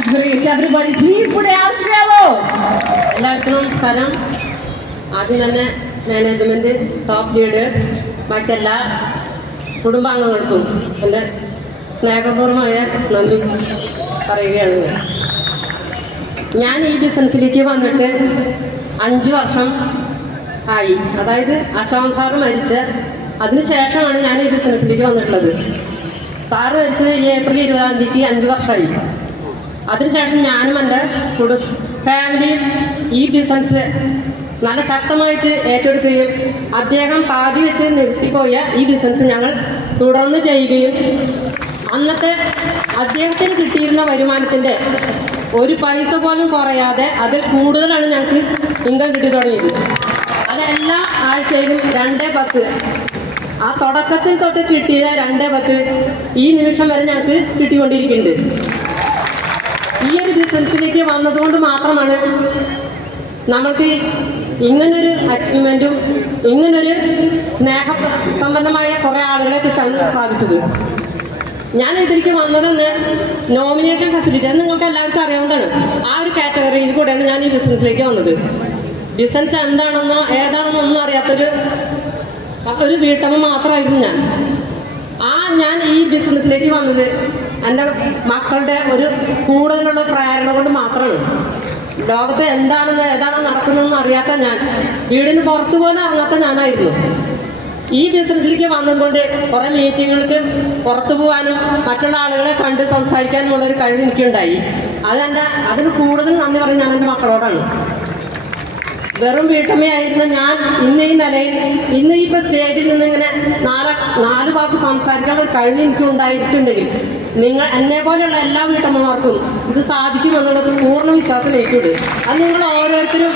That's great. Everybody, please put your hands together. എല്ലാവർക്കും നമസ്കാരം. ആദ്യം തന്നെ മാനേജ്മെന്റ്, ടോപ്പ് ലീഡേഴ്സ്, മറ്റെല്ലാ കുടുംബാംഗങ്ങൾക്കും എൻ്റെ സ്നേഹപൂർവമായ നന്ദി പറയുകയാണ്. ഞാൻ ഈ ബിസിനസ്സിലേക്ക് വന്നിട്ട് 5 വർഷം ആയി. അതായത് അശോകൻ സാറ് മരിച്ച അതിനുശേഷമാണ് ഞാൻ ഈ ബിസിനസ്സിലേക്ക് വന്നിട്ടുള്ളത്. സാറ് മരിച്ചത് ഈ ഏപ്രിൽ 20-ാം തീയതിക്ക് 5 വർഷമായി. അതിനുശേഷം ഞാനും എൻ്റെ ഫാമിലിയും ഈ ബിസിനസ് നല്ല ശക്തമായിട്ട് ഏറ്റെടുക്കുകയും അദ്ദേഹം പാതി വെച്ച് നിർത്തിപ്പോയ ഈ ബിസിനസ് ഞങ്ങൾ തുടർന്ന് ചെയ്യുകയും അന്നത്തെ അദ്ദേഹത്തിന് കിട്ടിയിരുന്ന വരുമാനത്തിൻ്റെ ഒരു പൈസ പോലും കുറയാതെ അതിൽ കൂടുതലാണ് ഞങ്ങൾക്ക് ഇൻകം കിട്ടി തുടങ്ങിയത്. അതെല്ലാ ആഴ്ചയിലും 2-10, ആ തുടക്കത്തിൽ തൊട്ട് കിട്ടിയ 2-10 ഈ നിമിഷം വരെ ഞങ്ങൾക്ക് കിട്ടിക്കൊണ്ടിരിക്കുന്നുണ്ട്. ഈ ഒരു ബിസിനസ്സിലേക്ക് വന്നതുകൊണ്ട് മാത്രമാണ് നമ്മൾക്ക് ഇങ്ങനൊരു അച്ചീവ്മെൻറ്റും ഇങ്ങനൊരു സ്നേഹസമ്പന്നമായ കുറേ ആളുകളെ കിട്ടാൻ സാധിച്ചത്. ഞാൻ ഇതിലേക്ക് വന്നതെന്ന് നോമിനേഷൻ ഫെസിലിറ്റി, അത് നിങ്ങൾക്ക് എല്ലാവർക്കും അറിയാവുന്നതാണ്. ആ ഒരു കാറ്റഗറിയിൽ കൂടെയാണ് ഞാൻ ഈ ബിസിനസ്സിലേക്ക് വന്നത്. ബിസിനസ് എന്താണെന്നോ ഏതാണെന്നോ ഒന്നും അറിയാത്തൊരു വീട്ടമ്മ മാത്രമായിരുന്നു ഞാൻ ഈ ബിസിനസ്സിലേക്ക് വന്നത് എൻ്റെ മക്കളുടെ ഒരു കൂടുതലുള്ള പ്രേരണ കൊണ്ട് മാത്രമാണ്. ലോകത്ത് എന്താണെന്ന് ഏതാണെന്ന് നടക്കുന്നതെന്ന് അറിയാത്ത ഞാൻ, വീടിന് പുറത്തു പോലും ഇറങ്ങാത്ത ഞാനായിരുന്നു. ഈ ബിസിനസ്സിലേക്ക് വന്നതുകൊണ്ട് കുറേ മീറ്റിങ്ങൾക്ക് പുറത്തു പോകാനും മറ്റുള്ള ആളുകളെ കണ്ട് സംസാരിക്കാനുമുള്ളൊരു കഴിവ് എനിക്കുണ്ടായി. അതിന് കൂടുതൽ നന്ദി പറയും ഞാൻ എൻ്റെ മക്കളോടാണ്. വെറും വീട്ടമ്മയായിരുന്ന ഞാൻ ഇന്ന് ഈ നിലയിൽ, ഇന്ന് ഈ സ്റ്റേജിൽ നിന്ന് ഇങ്ങനെ നാല് വാക്ക് സംസാരിക്കാനുള്ള ഒരു കഴിവ് എനിക്ക് ഉണ്ടായിട്ടുണ്ടെങ്കിൽ നിങ്ങൾ എന്നെ പോലെയുള്ള എല്ലാ വീട്ടമ്മമാർക്കും ഇത് സാധിക്കുമെന്നുള്ളത് പൂർണ്ണ വിശ്വാസം എനിക്കുണ്ട്. അത് നിങ്ങൾ ഓരോരുത്തരും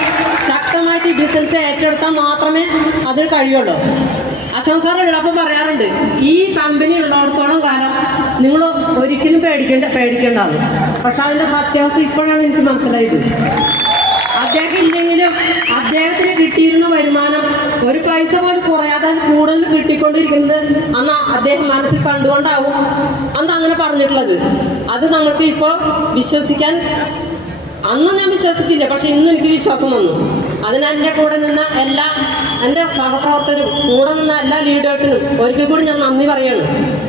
ശക്തമായിട്ട് ഈ ബിസിനസ് ഏറ്റെടുത്താൽ മാത്രമേ അതിന് കഴിയുള്ളൂ. അശോകൻ സാർ ഉള്ളപ്പോൾ പറയാറുണ്ട്, ഈ കമ്പനി ഉള്ളിടത്തോളം കാലം നിങ്ങൾ ഒരിക്കലും പേടിക്കേണ്ടതാണ്. പക്ഷെ അതിൻ്റെ സത്യാവസ്ഥ ഇപ്പോഴാണ് എനിക്ക് മനസ്സിലായത്. അദ്ദേഹം ഇല്ലെങ്കിലും അദ്ദേഹത്തിന് കിട്ടിയിരുന്ന വരുമാനം ഒരു പൈസ പോലും കുറയാതെ കൂടുതൽ കിട്ടിക്കൊണ്ടിരിക്കുന്നത് അന്ന് അദ്ദേഹം മനസ്സിൽ കണ്ടുകൊണ്ടാവും അന്ന് അങ്ങനെ പറഞ്ഞിട്ടുള്ളത്. അത് നമുക്ക് ഇപ്പോൾ വിശ്വസിക്കാൻ, അന്ന് ഞാൻ വിശ്വസിച്ചില്ല, പക്ഷെ ഇന്നും എനിക്ക് വിശ്വാസം വന്നു. അതിനെൻ്റെ കൂടെ നിന്ന എൻ്റെ സഹപ്രവർത്തകരും കൂടെ നിന്ന എല്ലാ ലീഡേഴ്സിനും ഒരിക്കൽ കൂടി ഞാൻ നന്ദി പറയാണ്.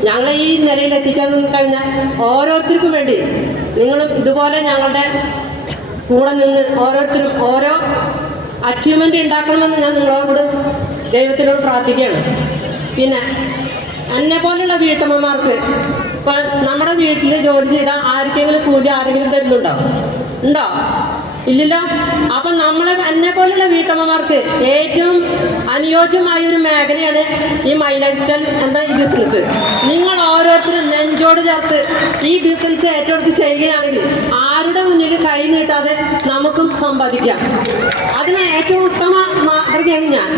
ഞങ്ങളെ ഈ നിലയിൽ എത്തിക്കാൻ കഴിഞ്ഞാൽ ഓരോരുത്തർക്കും വേണ്ടി നിങ്ങളും ഇതുപോലെ ഞങ്ങളുടെ കൂടെ നിന്ന് ഓരോരുത്തരും ഓരോ അച്ചീവ്മെൻ്റ് ഉണ്ടാക്കണമെന്ന് ഞാൻ നിങ്ങളോട് ദൈവത്തിനോട് പ്രാർത്ഥിക്കുകയാണ്. പിന്നെ എന്നെ പോലുള്ള വീട്ടമ്മമാർക്ക് ഇപ്പം നമ്മുടെ വീട്ടിൽ ജോലി ചെയ്താൽ ആർക്കെങ്കിലും കൂലി ആരെങ്കിലും ഉണ്ടോ? ഇല്ലല്ലോ. അപ്പം എന്നെ പോലുള്ള വീട്ടമ്മമാർക്ക് ഏറ്റവും അനുയോജ്യമായ ഒരു മേഖലയാണ് ഈ മൈ ലൈഫ് സ്റ്റൈൽ എന്ന ഈ ബിസിനസ്. നിങ്ങൾ ഓരോരുത്തരും നെഞ്ചോട് ചേർത്ത് ഈ ബിസിനസ് ഏറ്റെടുത്ത് ചെയ്യുകയാണെങ്കിൽ ആരുടെ മുന്നിൽ കൈ നീട്ടാതെ നമുക്കും സമ്പാദിക്കാം. അതിന് ഏറ്റവും ഉത്തമ മാതൃകയാണ് ഞാൻ.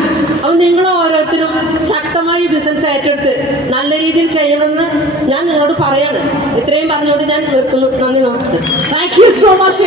അപ്പം നിങ്ങൾ ഓരോരുത്തരും ശക്തമായി ബിസിനസ് ഏറ്റെടുത്ത് നല്ല രീതിയിൽ ചെയ്യണമെന്ന് ഞാൻ നിങ്ങളോട് പറയാണ്. ഇത്രയും പറഞ്ഞുകൊണ്ട് ഞാൻ നിർത്തുന്നു. നന്ദി, നമസ്കാരം. Thank you so much.